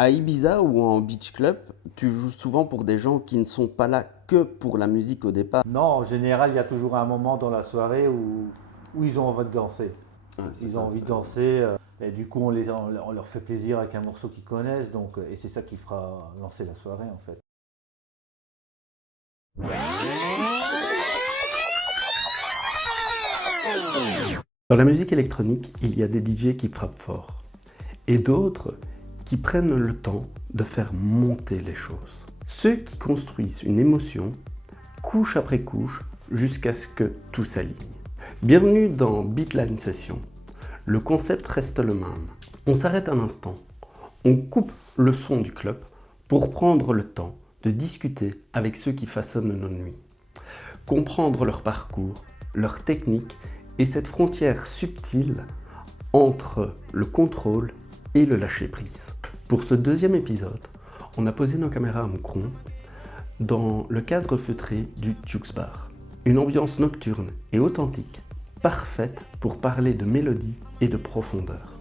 À Ibiza ou en beach club, tu joues souvent pour des gens qui ne sont pas là que pour la musique au départ. Non, en général, il y a toujours un moment dans la soirée où ils ont envie de danser. Ouais, c'est Ils ont ça. envie de danser, et du coup, on leur fait plaisir avec un morceau qu'ils connaissent, donc, et c'est ça qui fera lancer la soirée en fait. Dans la musique électronique, il y a des DJ qui frappent fort et d'autres qui prennent le temps de faire monter les choses. Ceux qui construisent une émotion couche après couche jusqu'à ce que tout s'aligne. Bienvenue dans Beatline Session. Le concept reste le même. On s'arrête un instant, on coupe le son du club pour prendre le temps de discuter avec ceux qui façonnent nos nuits. Comprendre leur parcours, leur technique et cette frontière subtile entre le contrôle et le lâcher-prise. Pour ce deuxième épisode, on a posé nos caméras à Moucron dans le cadre feutré du Jukes Bar. Une ambiance nocturne et authentique, parfaite pour parler de mélodie et de profondeur.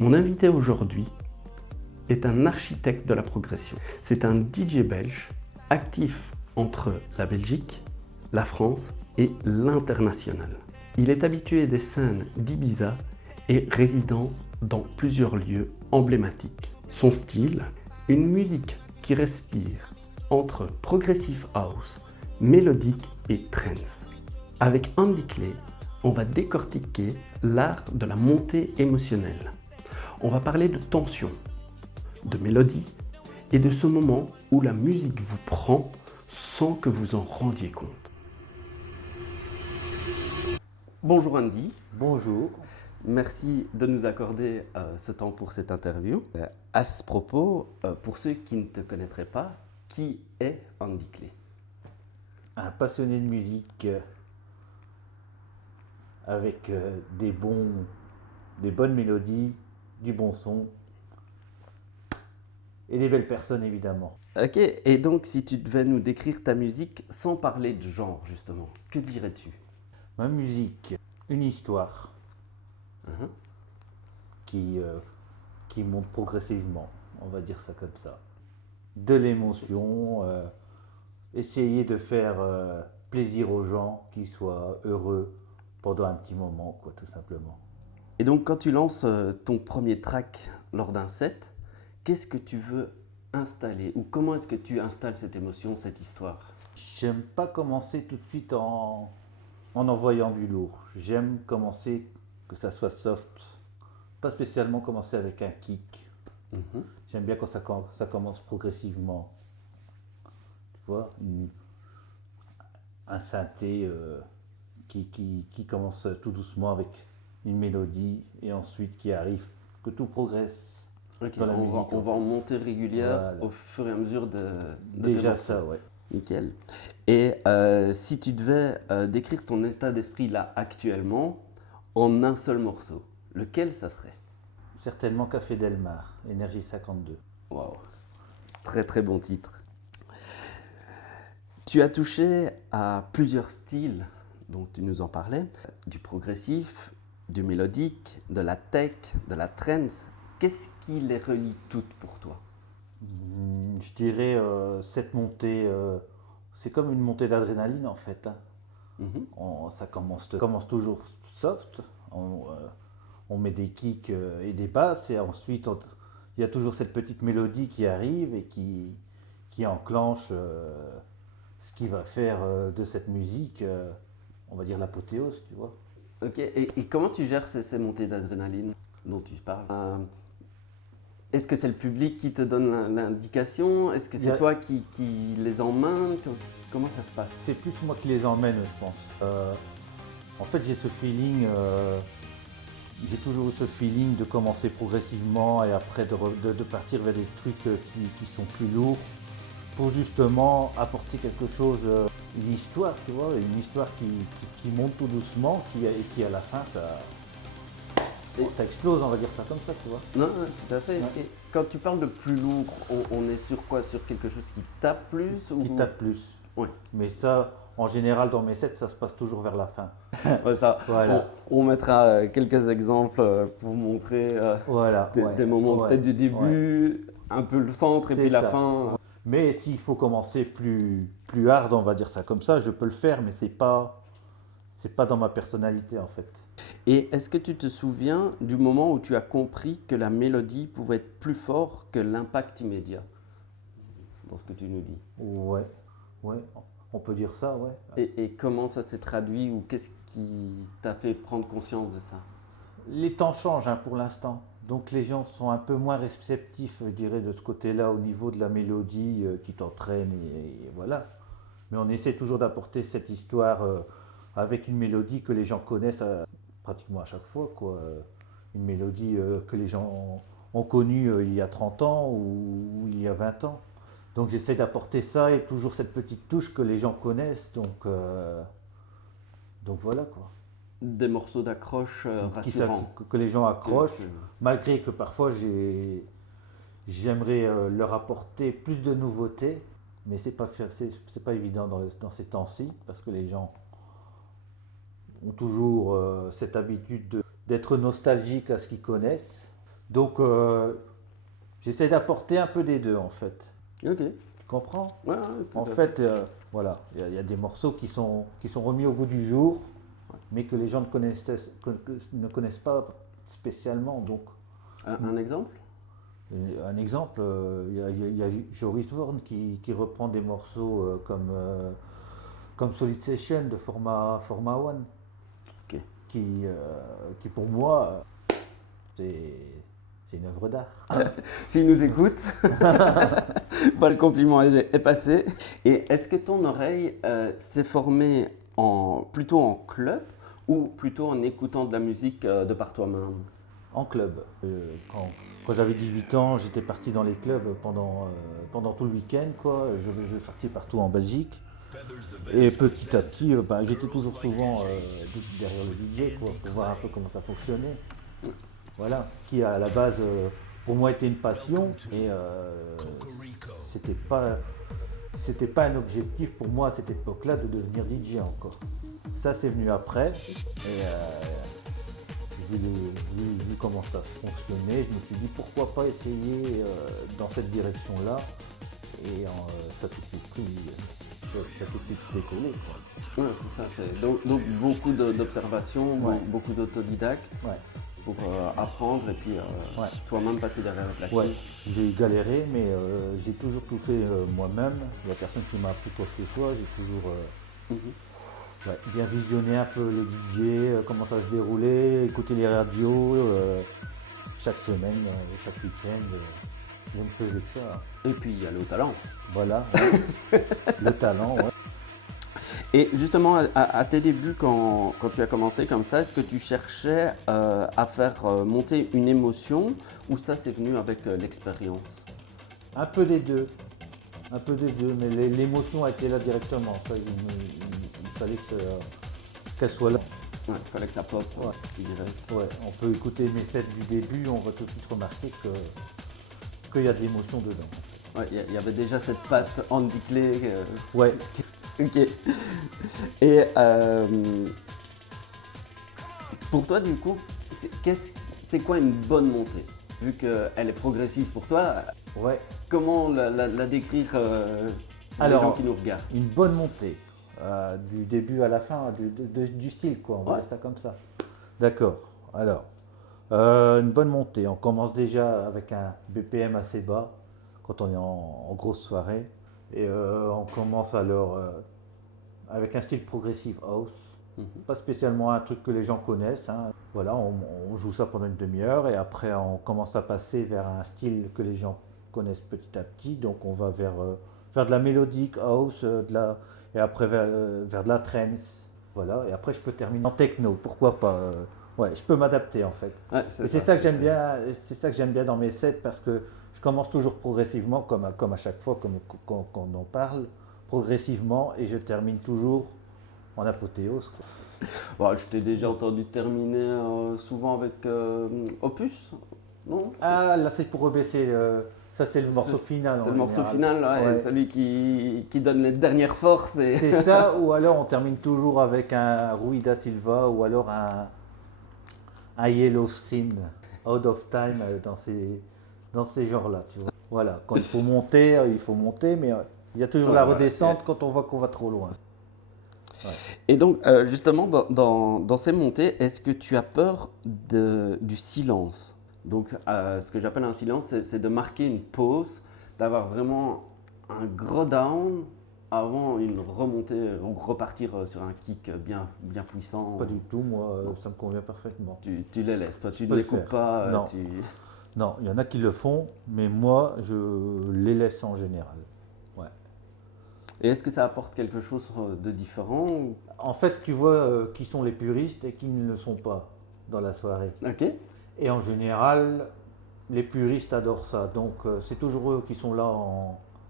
Mon invité aujourd'hui est un architecte de la progression. C'est un DJ belge actif entre la Belgique, la France et l'international. Il est habitué des scènes d'Ibiza et résident dans plusieurs lieux emblématiques. Son style, une musique qui respire entre progressive house, mélodique et trance. Avec Andy Clay, on va décortiquer l'art de la montée émotionnelle. On va parler de tension, de mélodie et de ce moment où la musique vous prend sans que vous en rendiez compte. Bonjour Andy, Bonjour. merci de nous accorder ce temps pour cette interview. À ce propos, pour ceux qui ne te connaîtraient pas, qui est Andy Clay? Un passionné de musique avec des bonnes mélodies, du bon son et des belles personnes évidemment. Ok, et donc si tu devais nous décrire ta musique sans parler de genre justement, que dirais-tu? Ma musique, une histoire Mhm. qui, euh, qui monte progressivement, on va dire ça comme ça. De l'émotion, essayer de faire plaisir aux gens, qu'ils soient heureux pendant un petit moment, quoi, tout simplement. Et donc quand tu lances ton premier track lors d'un set, qu'est-ce que tu veux installer ou comment est-ce que tu installes cette émotion, cette histoire? J'aime pas commencer tout de suite en envoyant du lourd. J'aime commencer que ça soit soft. Pas spécialement commencer avec un kick. Mhm. J'aime bien quand ça commence progressivement. Tu vois, un synthé qui commence tout doucement avec une mélodie et ensuite qui arrive, que tout progresse Ok, dans la musique. on va en montée régulière Voilà. au fur et à mesure de tes Déjà morceaux. ça, ouais. Nickel. Et si tu devais décrire ton état d'esprit là actuellement en un seul morceau, lequel ça serait? Certainement Café Delmar, Énergie 52. Waouh, très très bon titre. Tu as touché à plusieurs styles dont tu nous en parlais, du progressif, du mélodique, de la tech, de la trance. Qu'est-ce qui les relie toutes pour toi? Je dirais cette montée, c'est comme une montée d'adrénaline en fait, hein. Mhm. Ça commence toujours soft, on met des kicks et des basses et ensuite il y a toujours cette petite mélodie qui arrive et qui enclenche ce qui va faire de cette musique, on va dire l'apothéose, tu vois. Ok, et comment tu gères ces montées d'adrénaline dont tu parles? Est-ce que c'est le public qui te donne l'indication? Est-ce que Il y c'est a- toi qui les emmène? Comment ça se passe? C'est plus moi qui les emmène, je pense. En fait, j'ai ce feeling, j'ai toujours eu ce feeling de commencer progressivement et après de partir vers des trucs qui sont plus lourds pour justement apporter quelque chose, une histoire, tu vois, une histoire qui monte tout doucement et qui à la fin, ça explose, on va dire ça comme ça, tu vois. Non, tout à fait. Ouais. Et quand tu parles de plus lourd, on est sur quoi? Sur quelque chose qui tape plus ou... Qui tape plus. Ouais. Mais ça, en général, dans mes sets, ça se passe toujours vers la fin. Ouais, ça, Voilà. on mettra quelques exemples pour montrer Voilà. des moments Ouais, peut-être du ouais. début, un peu le centre et C'est puis la ça. fin. Mais s'il faut commencer plus hard, on va dire ça comme ça, je peux le faire, mais c'est pas dans ma personnalité en fait. Et est-ce que tu te souviens du moment où tu as compris que la mélodie pouvait être plus fort que l'impact immédiat dans ce que tu nous dis? Ouais, ouais, on peut dire ça, ouais. Et comment ça s'est traduit ou qu'est-ce qui t'a fait prendre conscience de ça? Les temps changent hein, pour l'instant, donc les gens sont un peu moins réceptifs, je dirais, de ce côté-là au niveau de la mélodie qui t'entraîne et voilà. Mais on essaie toujours d'apporter cette histoire avec une mélodie que les gens connaissent pratiquement à chaque fois, quoi. Une mélodie que les gens ont connue il y a 30 ans ou il y a 20 ans. Donc j'essaie d'apporter ça et toujours cette petite touche que les gens connaissent, donc voilà quoi. Des morceaux d'accroche rassurants. Que les gens accrochent, Que- malgré que parfois j'aimerais leur apporter plus de nouveautés, mais c'est pas évident dans ces temps-ci, parce que les gens ont toujours cette habitude d'être nostalgiques à ce qu'ils connaissent. Donc j'essaie d'apporter un peu des deux en fait. Ok. Tu comprends? Ouais, ouais, tout En à fait, voilà, il y a des morceaux qui sont remis au goût du jour, mais que les gens ne connaissent pas spécialement. Donc, Un exemple? un exemple, il y a Joris Vorn qui reprend des morceaux comme Solid Session de Format One, Ok. qui pour moi, c'est une œuvre d'art. S'il nous écoute, bah, le compliment est passé. Et est-ce que ton oreille s'est formée plutôt en club ou plutôt en écoutant de la musique de par toi-même? En club. Quand j'avais 18 ans, j'étais parti dans les clubs pendant tout le week-end, quoi. Je sortais partout en Belgique. Et petit à petit, j'étais toujours souvent derrière le DJ, quoi, pour voir un peu comment ça fonctionnait. Voilà, qui à la base, pour moi, était une passion. Et c'était pas un objectif pour moi à cette époque-là de devenir DJ encore. Ça, c'est venu après. Et vu comment ça fonctionnait, je me suis dit pourquoi pas essayer dans cette direction-là. Et ça a tout de suite décollé. Ouais, c'est ça. Donc beaucoup d'observations, Ouais. beaucoup d'autodidactes Ouais. pour apprendre et puis Ouais. toi-même passer derrière la platine. Ouais, j'ai galéré, mais j'ai toujours tout fait moi-même. Il n'y a personne qui m'a appris quoi que ce soit. J'ai toujours Mhm. bien visionné un peu les DJ, comment ça se déroulait, écouter les radios chaque semaine, chaque week-end. Je ne faisais que ça. Et puis il y a le talent. Voilà, ouais. Le talent, ouais. Et justement, à tes débuts, quand tu as commencé comme ça, est-ce que tu cherchais à faire monter une émotion ou ça c'est venu avec l'expérience? Un peu des deux. Un peu des deux, mais l'émotion a été là directement. Ça, il fallait qu'elle soit là. Ouais, il fallait que ça pop, Ouais. je dirais. Ouais, on peut écouter mes sets du début, on va tout de suite remarquer qu'il y a de l'émotion dedans. Ouais, il y avait déjà cette patte handiclée. Ouais, Ok. Et pour toi, du coup, c'est quoi une bonne montée? Vu qu'elle est progressive pour toi, ouais. comment la décrire pour les Alors, gens qui nous regardent? Une bonne montée, du début à la fin du style, quoi, on va Ouais. dire ça comme ça. D'accord, alors, une bonne montée, on commence déjà avec un BPM assez bas, quand on est en grosse soirée, et on commence alors avec un style progressive house, pas spécialement un truc que les gens connaissent, hein. Voilà, on joue ça pendant une demi-heure, et après on commence à passer vers un style que les gens connaissent petit à petit, donc on va vers de la mélodique house, et après vers de la trance, voilà, et après je peux terminer en techno, pourquoi pas, ouais, je peux m'adapter en fait. Ouais, Et c'est ça que j'aime bien, c'est ça que j'aime bien dans mes sets, parce que je commence toujours progressivement, comme à chaque fois, quand on en parle, progressivement, et je termine toujours en apothéose, quoi. Bon, je t'ai déjà entendu terminer souvent avec Opus, non? Ah, là c'est pour rebaisser Ça, c'est le morceau final. C'est en le morceau général. final, ouais, Ouais. celui qui donne les dernières forces. Et... C'est ça, ou alors on termine toujours avec un Rui da Silva, ou alors un Yellow Screen, Out of Time, dans ces genres-là, tu vois. Voilà, quand il faut monter, mais il y a toujours Ouais, la ouais, redescente ouais. quand on voit qu'on va trop loin. Et donc, justement, dans ces montées, est-ce que tu as peur du silence? Donc, ce que j'appelle un silence, c'est de marquer une pause, d'avoir vraiment un gros down avant une remontée ou repartir sur un kick bien puissant. Pas du tout, moi, ça me convient parfaitement. Tu les laisses, toi, tu peux ne le les coupes faire. pas. Non. Non, il y en a qui le font, mais moi, je les laisse en général. Ouais. Et est-ce que ça apporte quelque chose de différent En fait, tu vois qui sont les puristes et qui ne le sont pas dans la soirée. Ok. Et en général, les puristes adorent ça. Donc, c'est toujours eux qui sont là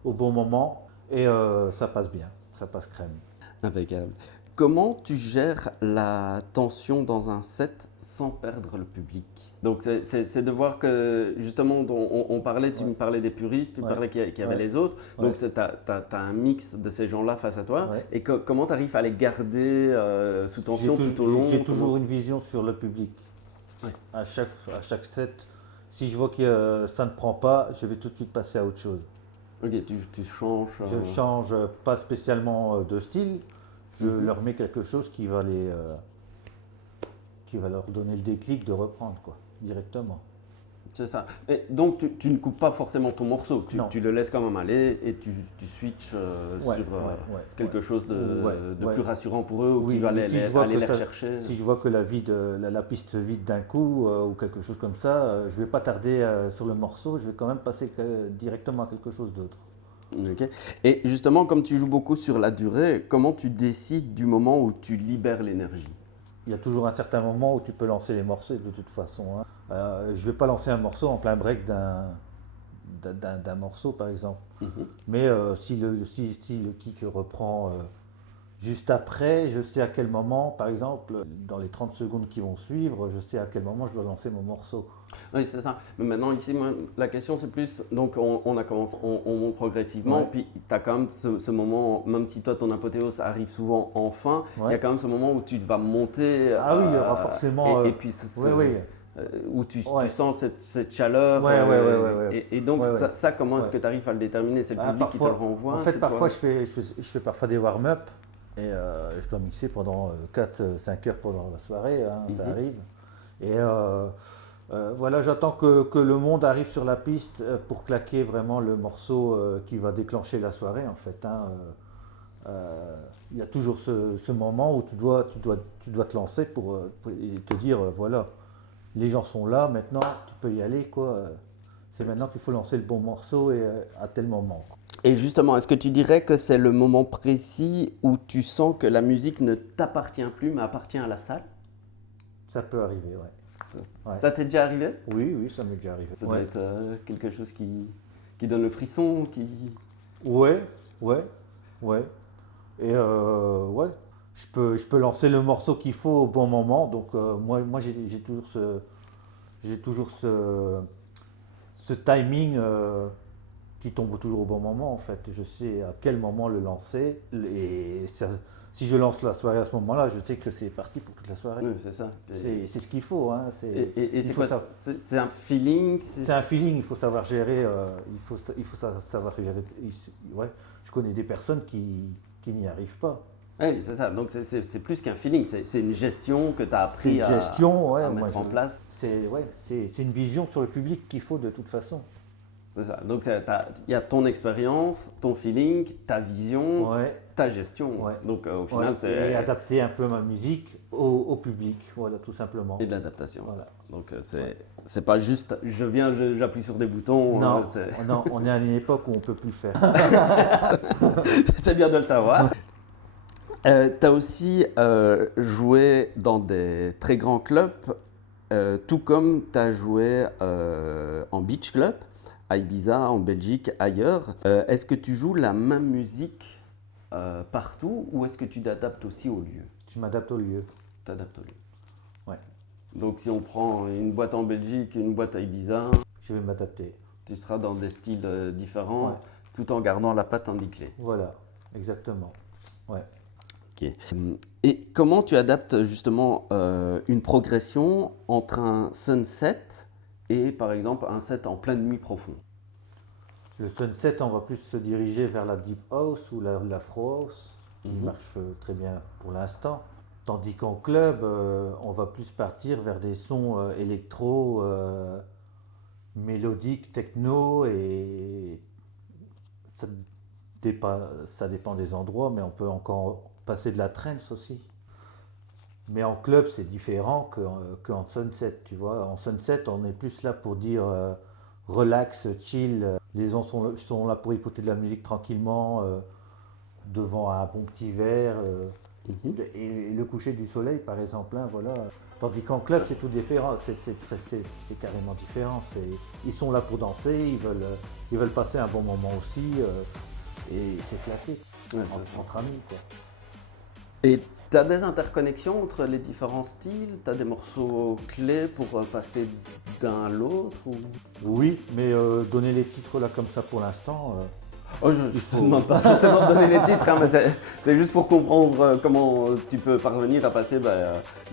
au bon moment et ça passe bien, ça passe crème. Impeccable. Comment tu gères la tension dans un set sans perdre le public? Donc c'est de voir que justement on parlait, tu Ouais. me parlais des puristes, tu me Ouais. parlais qu'il y avait Ouais. les autres, Ouais. donc tu as un mix de ces gens-là face à toi, Ouais. et comment tu arrives à les garder sous tension tout au long? J'ai toujours une vision sur le public. Ouais. À chaque set, si je vois que ça ne prend pas, je vais tout de suite passer à autre chose. Ok, tu changes. Je change pas spécialement de style, je Mhm. leur mets quelque chose qui va qui va leur donner le déclic de reprendre quoi, directement. C'est ça. Et donc tu ne coupes pas forcément ton morceau, Non. tu le laisses quand même aller et tu switches Ouais, sur ouais, quelque chose de ouais. plus rassurant pour eux ou Oui, qui va mais si je vois aller que les ça- rechercher. Si je vois que la piste vide d'un coup ou quelque chose comme ça, je vais pas tarder sur le morceau, je vais quand même passer directement à quelque chose d'autre. Ok. Et justement, comme tu joues beaucoup sur la durée, comment tu décides du moment où tu libères l'énergie? Il y a toujours un certain moment où tu peux lancer les morceaux de toute façon. Hein. Je vais pas lancer un morceau en plein break d'un morceau par exemple. Mhm. Mais si le kick reprend juste après, je sais à quel moment, par exemple, dans les 30 secondes qui vont suivre, je sais à quel moment je dois lancer mon morceau. Oui, c'est ça. Mais maintenant, ici, moi, la question, c'est plus. Donc, on a commencé, on monte progressivement, Ouais. puis tu as quand même ce moment, même si toi, ton apothéose arrive souvent en fin, il y a Ouais. quand même ce moment où tu vas monter. Ah oui, il y aura forcément. Et puis, Oui. où tu Ouais. sens cette chaleur. Ouais. Et donc, Ouais. ça, comment est-ce Ouais. que tu arrives à le déterminer? C'est le Ah, public qui te le renvoie? En fait, c'est parfois, toi je fais parfois des warm-up et je dois mixer pendant 4-5 heures pendant la soirée, hein, ça Mhm. arrive. Et voilà, j'attends que le monde arrive sur la piste pour claquer vraiment le morceau qui va déclencher la soirée, en fait. Hein. Il y a toujours ce moment où tu dois te lancer et te dire, voilà, les gens sont là, maintenant, tu peux y aller, quoi. C'est maintenant qu'il faut lancer le bon morceau et à tel moment. Et justement, est-ce que tu dirais que c'est le moment précis où tu sens que la musique ne t'appartient plus, mais appartient à la salle? Ça peut arriver, ouais. Ouais. Ça t'est déjà arrivé? Oui, ça m'est déjà arrivé. Ça doit être quelque chose qui donne le frisson, qui... Ouais. Et je peux lancer le morceau qu'il faut au bon moment. Donc moi j'ai toujours ce timing qui tombe toujours au bon moment en fait. Je sais à quel moment le lancer et si je lance la soirée à ce moment-là, je sais que c'est parti pour toute la soirée. Oui, c'est ça. C'est ce qu'il faut. Hein. Et c'est il faut quoi? ça- C'est un feeling? C'est un feeling, il faut savoir gérer. Savoir gérer. Ouais, je connais des personnes qui n'y arrivent pas. Oui, c'est ça. Donc c'est plus qu'un feeling, c'est une gestion que tu as C'est appris une gestion, ouais, à moi, mettre en place. c'est une vision sur le public qu'il faut de toute façon. C'est ça. Donc il y a ton expérience, ton feeling, ta vision, Ouais, ta gestion. Ouais. Donc au ouais, final, et c'est... adapter un peu ma musique au public, voilà, tout simplement. Et de l'adaptation. Voilà. Donc c'est pas juste je viens, j'appuie sur des boutons. Non, c'est... non, on est à une époque où on peut plus le faire. C'est bien de le savoir. Tu as aussi joué dans des très grands clubs, tout comme tu as joué en beach club, à Ibiza, en Belgique, ailleurs. Est-ce que tu joues la même musique partout ou est-ce que tu t'adaptes aussi au lieu? Je m'adapte au lieu. T'adaptes au lieu. Ouais. Donc si on prend une boîte en Belgique et une boîte à Ibiza, Je vais m'adapter. Tu seras dans des styles différents Ouais. tout en gardant la patte Andy-Clay. Voilà, exactement. Ouais. Ok. Et comment tu adaptes justement une progression entre un sunset et par exemple un set en pleine nuit profonde? Le sunset, on va plus se diriger vers la deep house ou l'afro house, qui Mhm. marche très bien pour l'instant. Tandis qu'en club, on va plus partir vers des sons électro, mélodiques, techno, et ça ça dépend des endroits, mais on peut encore passer de la trance aussi. Mais en club, c'est différent qu'en sunset, tu vois. En sunset, on est plus là pour dire relax, chill. Les gens sont là pour écouter de la musique tranquillement, devant un bon petit verre. Mhm. Et le coucher du soleil, par exemple, hein, voilà. Tandis qu'en club, c'est tout différent. C'est carrément différent. Ils sont là pour danser, ils veulent passer un bon moment aussi et s'éclater Ouais, c'est ça. entre amis, quoi. Et tu as des interconnexions entre les différents styles? Tu as des morceaux clés pour passer d'un à l'autre ou... Oui, mais donner les titres là comme ça pour l'instant. Oh, je ne te demande pas forcément de donner les titres, hein, mais c'est juste pour comprendre comment tu peux parvenir à passer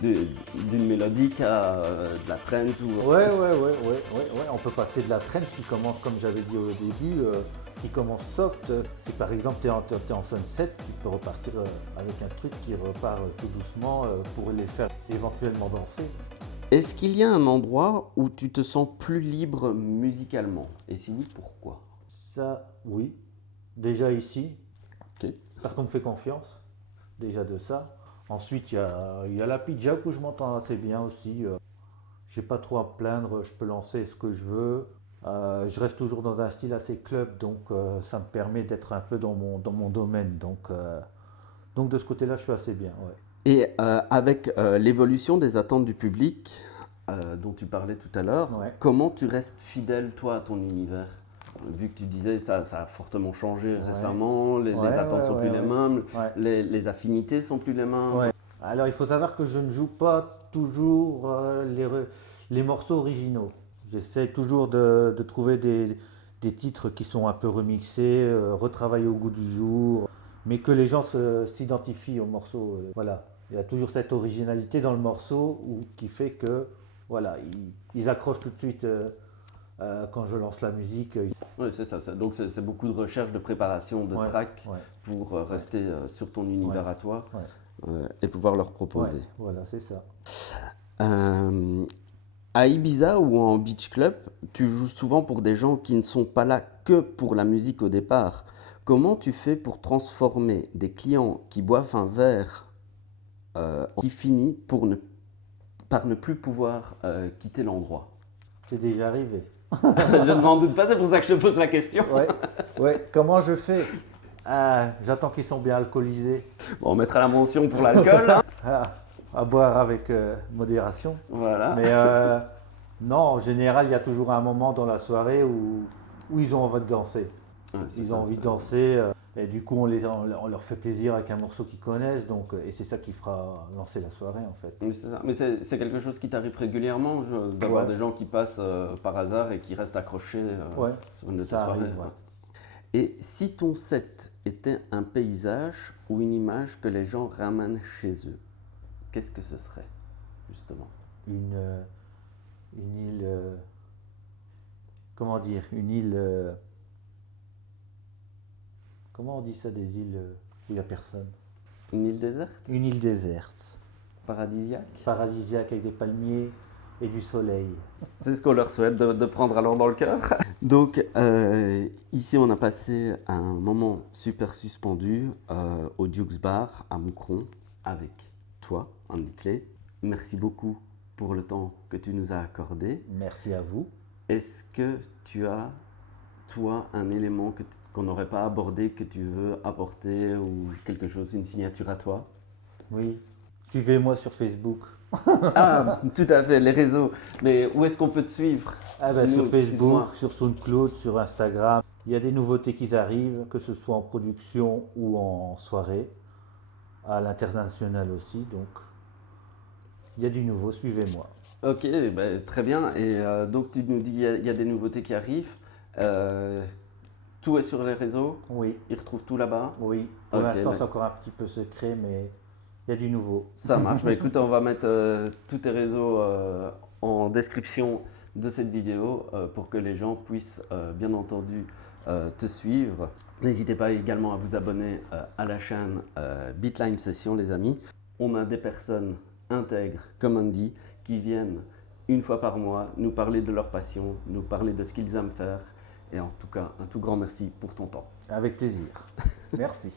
d'une mélodique à de la trance ou... Ouais, on peut passer de la trance qui commence, comme j'avais dit au début, qui commence soft. Si par exemple tu es, en sunset, tu peux repartir avec un truc qui repart tout doucement pour les faire éventuellement danser. Est-ce qu'il y a un endroit où tu te sens plus libre musicalement? Et si oui, pourquoi? Ça, oui. Déjà ici, Ok. parce qu'on me fait confiance, déjà de ça. Ensuite, il y a la pidja où je m'entends assez bien aussi. J'ai pas trop à me plaindre, je peux lancer ce que je veux. Je reste toujours dans un style assez club, donc ça me permet d'être un peu dans mon domaine. Donc de ce côté-là, je suis assez bien. Ouais. Et avec l'évolution des attentes du public dont tu parlais tout à l'heure, Ouais. comment tu restes fidèle, toi, à ton univers? Vu que tu disais ça a fortement changé récemment, les attentes sont plus les mêmes, Ouais. les affinités sont plus les mêmes. Ouais. Alors il faut savoir que je ne joue pas toujours les morceaux originaux. J'essaie toujours de trouver des titres qui sont un peu remixés, retravaillés au goût du jour, mais que les gens s'identifient au morceau. Voilà, il y a toujours cette originalité dans le morceau qui fait que voilà, ils accrochent tout de suite quand je lance la musique. Oui, c'est ça. Donc c'est beaucoup de recherche, de préparation, de Ouais, track ouais, pour rester sur ton univers Ouais. à toi ouais, et pouvoir leur ouais, proposer. voilà, c'est ça. Euh, À Ibiza ou en beach club, tu joues souvent pour des gens qui ne sont pas là que pour la musique au départ. Comment tu fais pour transformer des clients qui boivent un verre qui finit par ne plus pouvoir quitter l'endroit? C'est déjà arrivé. Je ne m'en doute pas, c'est pour ça que je te pose la question. Ouais, ouais. Comment je fais? J'attends qu'ils sont bien alcoolisés. Bon, on mettra la mention pour l'alcool, hein. Ah, à boire avec modération. Voilà. Mais non, en général, il y a toujours un moment dans la soirée où ils ont envie de danser. Ouais, c'est Ils ça, ont envie ça. de danser. Et du coup, on leur fait plaisir avec un morceau qu'ils connaissent. Donc, et c'est ça qui fera lancer la soirée, en fait. Oui, c'est ça. Mais c'est quelque chose qui t'arrive régulièrement, d'avoir Ouais. des gens qui passent par hasard et qui restent accrochés Ouais, sur une de tes ça soirées. arrive, ouais. Et si ton set était un paysage ou une image que les gens ramènent chez eux, qu'est-ce que ce serait, justement? Une île. Comment dire? Une île. Comment on dit ça, des îles où il n'y a personne? Une île déserte? Une île déserte. Paradisiaque? Paradisiaque avec des palmiers et du soleil. C'est ce qu'on leur souhaite de prendre alors dans le cœur. Donc, ici, on a passé un moment super suspendu au Duke's Bar à Moucron avec toi, Andy Clay. Merci beaucoup pour le temps que tu nous as accordé. Merci à vous. Est-ce que tu as, toi, un élément qu'on n'aurait pas abordé, que tu veux apporter ou quelque chose, une signature à toi? Oui. Suivez-moi sur Facebook. Ah, tout à fait, les réseaux. Mais où est-ce qu'on peut te suivre? Sur Facebook, Excuse-moi. sur SoundCloud, sur Instagram. Il y a des nouveautés qui arrivent, que ce soit en production ou en soirée. À l'international aussi. Donc, il y a du nouveau. Suivez-moi. Ok, ben, très bien. Et donc tu nous dis qu'il y a des nouveautés qui arrivent. Tout est sur les réseaux, Oui, ils retrouvent tout là-bas. oui. Pour Ok, l'instant, bah, c'est encore un petit peu secret, mais il y a du nouveau. ça marche. Bah, écoute, on va mettre tous tes réseaux en description de cette vidéo pour que les gens puissent bien entendu te suivre. N'hésitez pas également à vous abonner à la chaîne Bitline Session, les amis. On a des personnes intègres, comme on dit, qui viennent une fois par mois nous parler de leur passion, nous parler de ce qu'ils aiment faire. Et en tout cas, un tout grand merci pour ton temps. Avec plaisir. Merci.